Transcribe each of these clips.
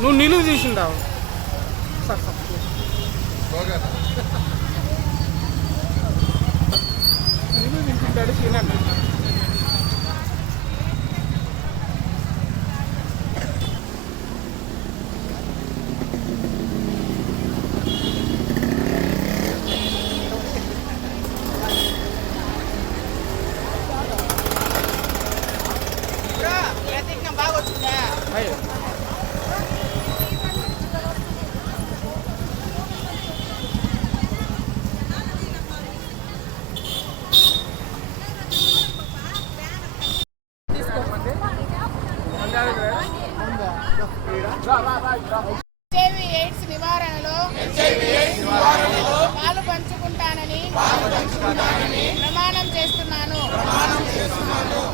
నువ్వు నిలువు తీసిండావు. Sir sir. HIV AIDS నివారణలో. పాలు పంచుకుంటానని ప్రమాణం చేస్తున్నాను.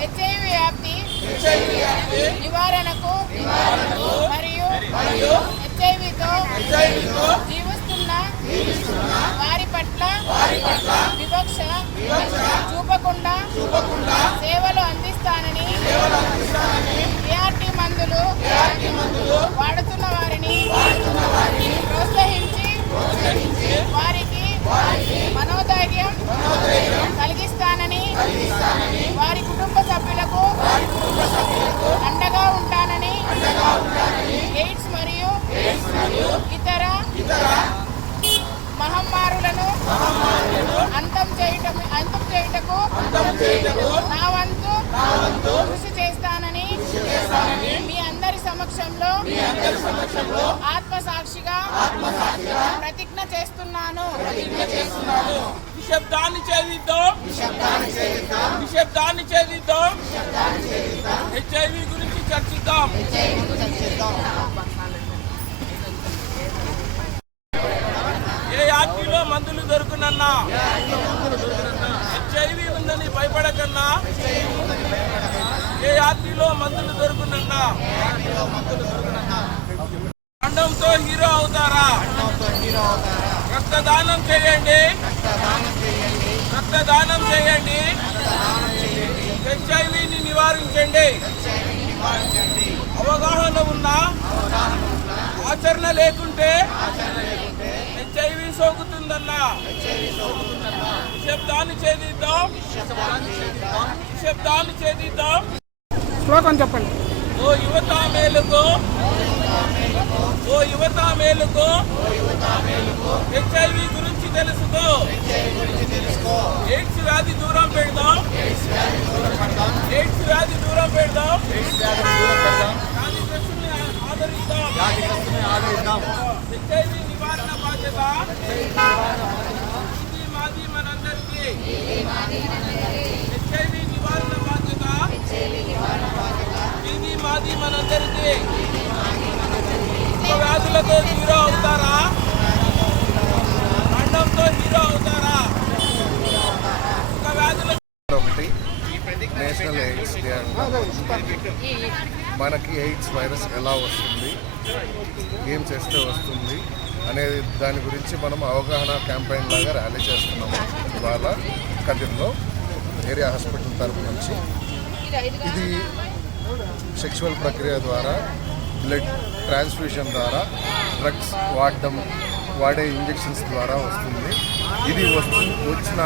హెచ్ఐవి నివారణకు మరియు హెచ్ఐవితో జీవిస్తున్న వారి పట్ల వివక్ష చూపకుండా సేవలు అందిస్తానని ఆత్మసాక్షిగా ప్రతిజ్ఞ చేస్తున్నాను. నిశ్శబ్దాన్ని ఛేదిద్దాం నిశ్శబ్దాన్ని ఛేదిద్దాం హెచ్ఐవి గురించి చర్చిద్దాం. ఏ ఆర్టీలో మందులు దొరుకునన్నా? హెచ్ఐవి ఉందని భయపడకన్నా? ఏ ఆర్టీలో మందులు దొరుకునన్నా? ఖండంతో హీరో అవుతారా? రక్తదానం చేయండి. రక్తదానం చేయండి. హెచ్ఐవిని నివారించండి. అవగాహన ఉన్నా ఆచరణ లేకుంటే హెచ్ఐవి సోకుతుందన్నా. నిశ్శబ్దాన్ని ఛేదిద్దాం. నిశ్శబ్దాన్ని ఛేదిద్దాం. శ్లోకం చెప్పండి. ఓ యువత మేలుకో. ఓ యువత మేలుకో. హెచ్ఐవి గురించి తెలుసుకో. ఎయిడ్స్ వ్యాధి దూరం పెడదాం. ఎయిడ్స్ వ్యాధి దూరం పెడదాం. వ్యాధిగ్రస్తుల్ని ఆదరిద్దాం. హెచ్ఐవి నివారణ బాధ్యత. ఇది మాది మనందరికీ హెచ్ఐవి నివారణ బాధ్యత ఇది మాది మనందరికీ ఒక హీరో అవుతారా? ఖండంతో హీరో అవుతారా? ఒక వ్యాధుల ఒకటి నేషనల్ ఎయిడ్స్ డే మనకి ఎయిడ్స్ వైరస్ ఎలా వస్తుంది? ఏం చేస్తే వస్తుంది? అనేది దాని గురించి మనం అవగాహన క్యాంపెయిన్ లాగా ర్యాలీ చేస్తున్నాం. ఇవాళ కదిర్లో ఏరియా హాస్పిటల్ తరపు నుంచి. ఇది సెక్షువల్ ప్రక్రియ ద్వారా బ్లడ్ ట్రాన్స్ఫ్యూషన్ ద్వారా డ్రగ్స్ వాడడం వాడే ఇంజెక్షన్స్ ద్వారా వస్తుంది. ఇది వస్తు వచ్చిన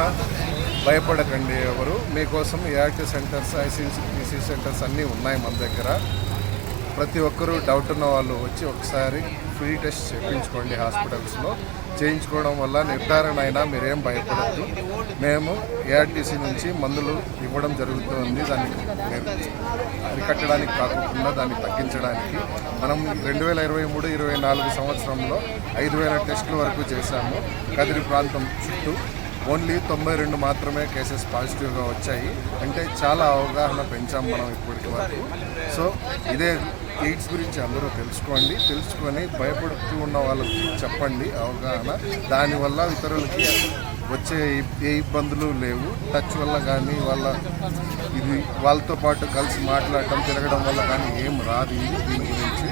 భయపడకండి ఎవరు. మీకోసం ఏఆర్టీ సెంటర్స్ ఐసీసీ సెంటర్స్ అన్నీ ఉన్నాయి మన దగ్గర. ప్రతి ఒక్కరూ డౌట్ ఉన్న వాళ్ళు వచ్చి ఒకసారి ఫ్రీ టెస్ట్ చేయించుకోండి హాస్పిటల్స్లో. చేయించుకోవడం వల్ల నిర్ధారణ అయినా మీరేం భయపడద్దు. మేము ఏఆర్టీసీ నుంచి మందులు ఇవ్వడం జరుగుతుంది. దాన్ని అరికట్టడానికి కాకుండా దాన్ని తగ్గించడానికి. మనం రెండు వేల ఇరవై మూడు ఇరవై నాలుగు సంవత్సరంలో ఐదు వేల టెస్టుల వరకు చేశాము. కదిరి ప్రాంతం చుట్టూ ఓన్లీ తొంభై రెండు మాత్రమే కేసెస్ పాజిటివ్గా వచ్చాయి. అంటే చాలా అవగాహన పెంచాం మనం ఇప్పటికి వరకు సో ఇదే ఎయిడ్స్ గురించి అందరూ తెలుసుకోండి. తెలుసుకొని భయపడుతూ ఉన్న వాళ్ళకి చెప్పండి అవగాహన. దానివల్ల ఇతరులకి వచ్చే ఏ ఇబ్బందులు లేవు. టచ్ వల్ల కానీ వాళ్ళ ఇది వాళ్ళతో పాటు కలిసి మాట్లాడటం తిరగడం వల్ల కానీ ఏం రాదు దీని గురించి.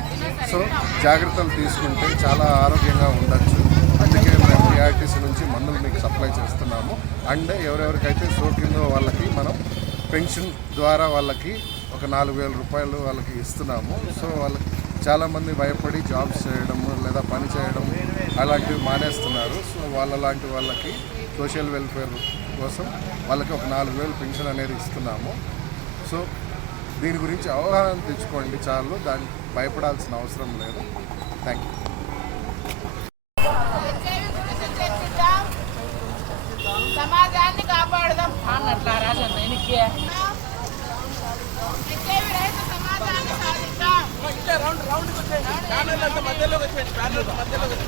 సో జాగ్రత్తలు తీసుకుంటే చాలా ఆరోగ్యంగా ఉండొచ్చు. అందుకే మేము ఏఆర్టీసీ నుంచి మందులు మీకు సప్లై చేస్తున్నాము. అండ్ ఎవరెవరికైతే సోకిందో వాళ్ళకి మనం పెన్షన్ ద్వారా వాళ్ళకి ఒక నాలుగు వేల రూపాయలు వాళ్ళకి ఇస్తున్నాము. సో వాళ్ళకి చాలామంది భయపడి జాబ్స్ చేయడం లేదా పని చేయడం అలాంటివి మానేస్తున్నారు. సో వాళ్ళ లాంటి వాళ్ళకి సోషల్ వెల్ఫేర్ కోసం వాళ్ళకి ఒక నాలుగు వేలు పెన్షన్ అనేది ఇస్తున్నాము. సో దీని గురించి అవగాహన తెచ్చుకోండి చాలు. దానికి భయపడాల్సిన అవసరం లేదు. Thank you 안으로 만들어.